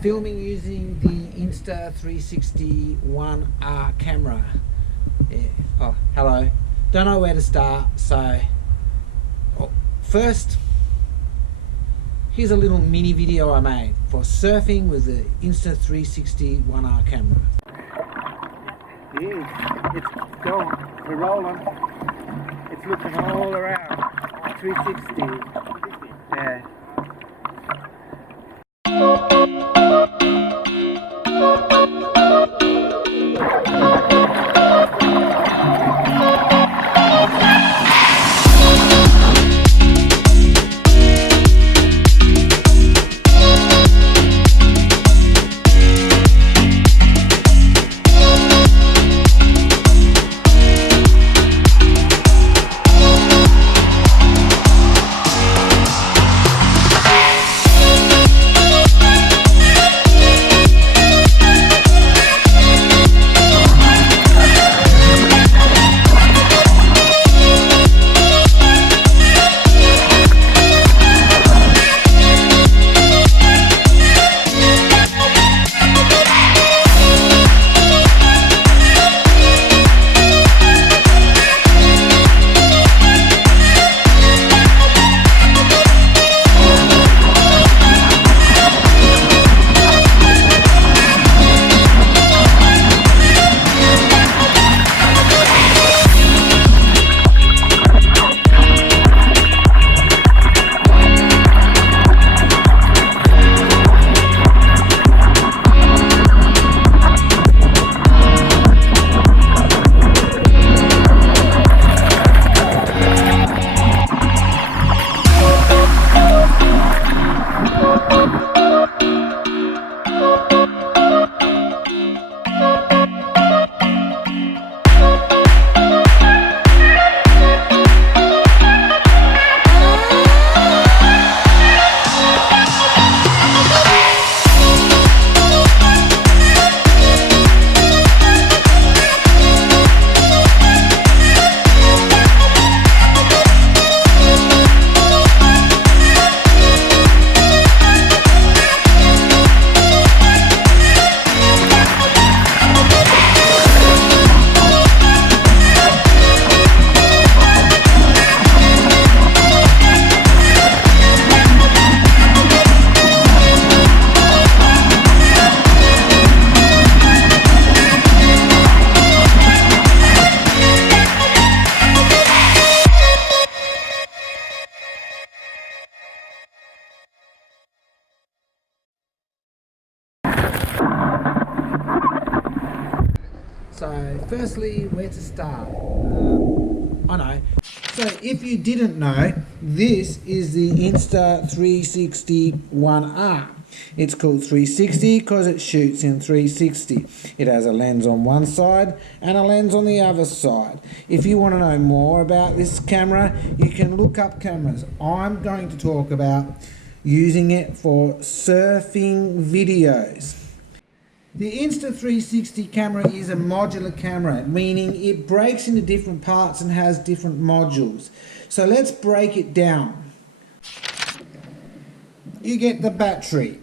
Filming using the Insta360 One R camera. Yeah. Oh, hello. Don't know where to start, so first, here's a little mini video I made for surfing with the Insta360 One R camera. It's going, we're rolling. It's looking all around. 360. Yeah. So firstly, where to start? I know. So if you didn't know, this is the Insta360 One R. It's called 360 because it shoots in 360. It has a lens on one side and a lens on the other side. If you want to know more about this camera, you can look up cameras. I'm going to talk about using it for surfing videos. The Insta360 camera is a modular camera, meaning it breaks into different parts and has different modules. So let's break it down. You get the battery.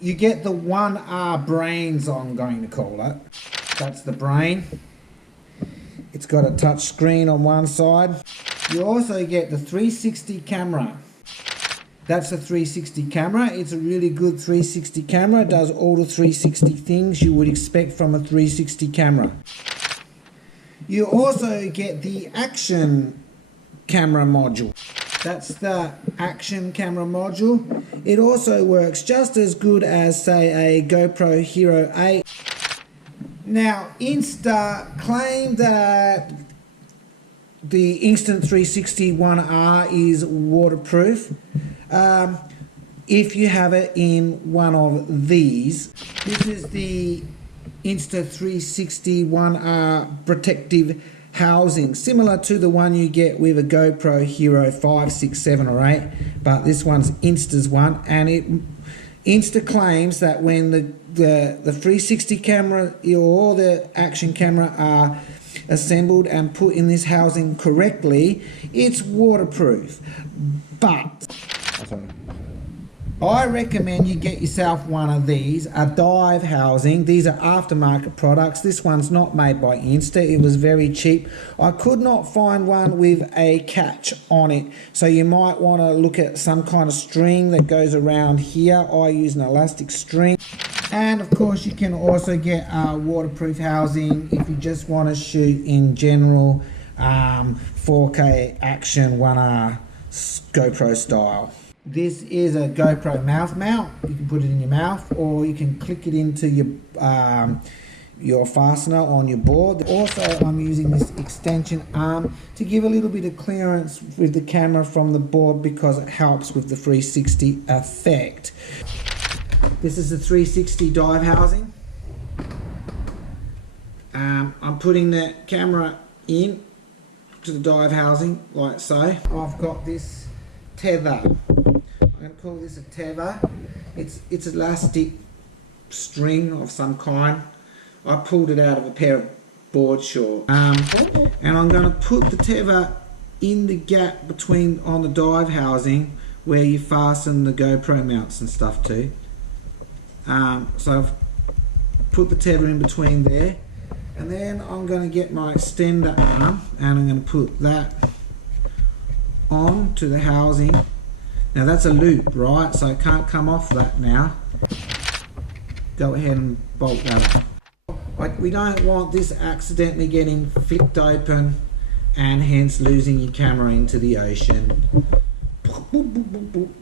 You get the 1R brains, I'm going to call it. That's the brain. It's got a touch screen on one side. You also get the 360 camera. That's a 360 camera. It's a really good 360 camera. It does all the 360 things you would expect from a 360 camera. You also get the action camera module. That's the action camera module. It also works just as good as, say, a GoPro Hero 8. Now, Insta claimed that the Insta360 One R is waterproof. If you have it in one of these, this is the Insta360 One R protective housing, similar to the one you get with a GoPro Hero 5, 6, 7 or 8, but this one's Insta's one, and Insta claims that when the 360 camera or the action camera are assembled and put in this housing correctly, it's waterproof. But I recommend you get yourself one of these, a dive housing. These are aftermarket products. This one's not made by Insta. It was very cheap. I could not find one with a catch on it. So you might want to look at some kind of string that goes around here. I use an elastic string. And of course you can also get a waterproof housing if you just want to shoot in general 4K action 1R GoPro style. This is a GoPro mouth mount. You can put it in your mouth, or you can click it into your fastener on your board. Also, I'm using this extension arm to give a little bit of clearance with the camera from the board because it helps with the 360 effect. This is the 360 dive housing. I'm putting the camera in to the dive housing like so. I've got this tether. I'm going to call this a tether. It's elastic string of some kind. I pulled it out of a pair of board shorts. And I'm going to put the tether in the gap between on the dive housing where you fasten the GoPro mounts and stuff to. So I've put the tether in between there, and then I'm going to get my extender arm and I'm going to put that on to the housing. Now that's a loop, right? So it can't come off that now. Go ahead and bolt that up. We don't want this accidentally getting flipped open and hence losing your camera into the ocean.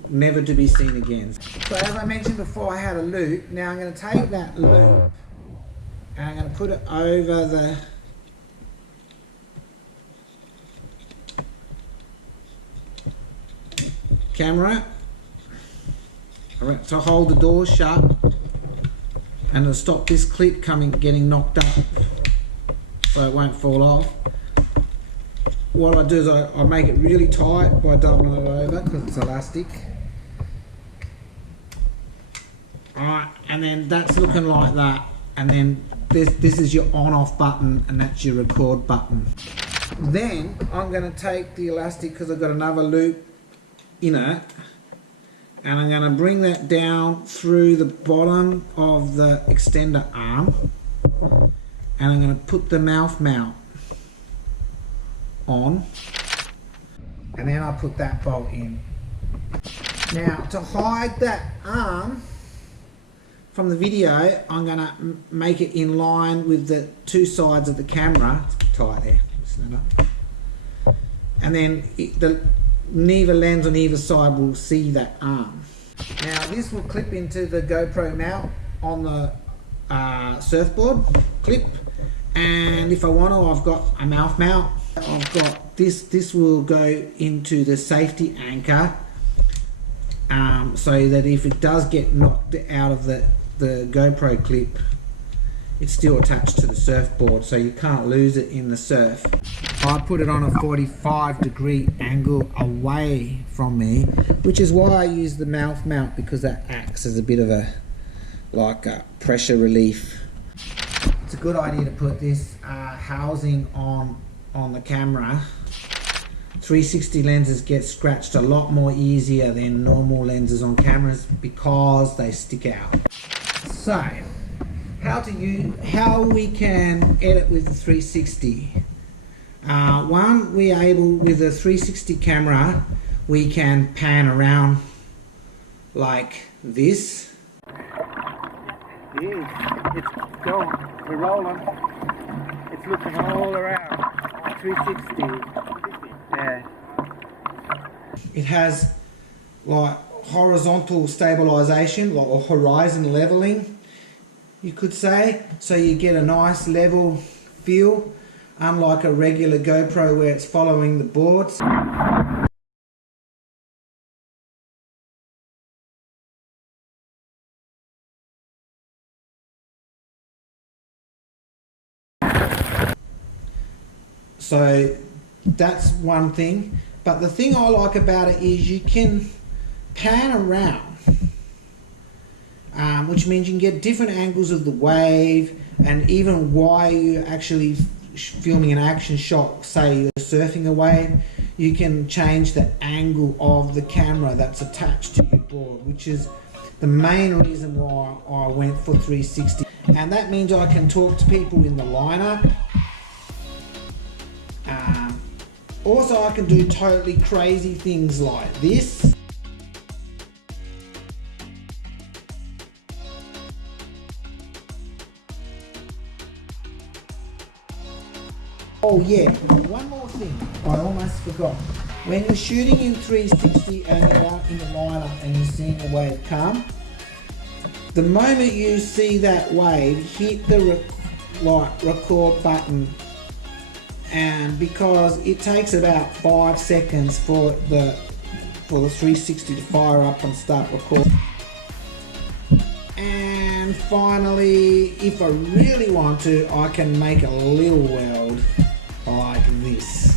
Never to be seen again. So as I mentioned before, I had a loop. Now I'm going to take that loop and I'm going to put it over the camera to hold the door shut and to stop this clip getting knocked up so it won't fall off. What I do is I make it really tight by doubling it over because it's elastic. Alright, and then that's looking like that, and then this is your on-off button and that's your record button. Then I'm going to take the elastic, because I've got another loop in it, and I'm going to bring that down through the bottom of the extender arm, and I'm going to put the mouth mount on, and then I'll put that bolt in. Now to hide that arm from the video, I'm going to make it in line with the two sides of the camera. It's a bit tight there. And then neither lens on either side will see that arm. Now this will clip into the GoPro mount on the surfboard clip, and if I want to, I've got a mouth mount. I've got this will go into the safety anchor, so that if it does get knocked out of the GoPro clip, it's still attached to the surfboard, so you can't lose it in the surf. I put it on a 45-degree angle away from me, which is why I use the mouth mount, because that acts as a bit of a pressure relief. It's a good idea to put this housing on the camera. 360 lenses get scratched a lot more easier than normal lenses on cameras because they stick out. So how we can edit with the 360. One, we are able, with a 360 camera, we can pan around like this. It's going, we're rolling. It's looking all around. 360. Yeah. It has like horizontal stabilization, or horizon leveling, you could say, so you get a nice level feel, unlike a regular GoPro where it's following the boards. So that's one thing, but the thing I like about it is you can pan around, which means you can get different angles of the wave, and even while you're actually filming an action shot, say you're surfing a wave, you can change the angle of the camera that's attached to your board, which is the main reason why I went for 360. And that means I can talk to people in the lineup. Also, I can do totally crazy things like this. Oh yeah, one more thing I almost forgot. When you're shooting in 360 and you're out in the lineup and you're seeing the wave come, the moment you see that wave, hit the record button, and because it takes about 5 seconds for the 360 to fire up and start recording. And finally, if I really want to, I can make a little world like this.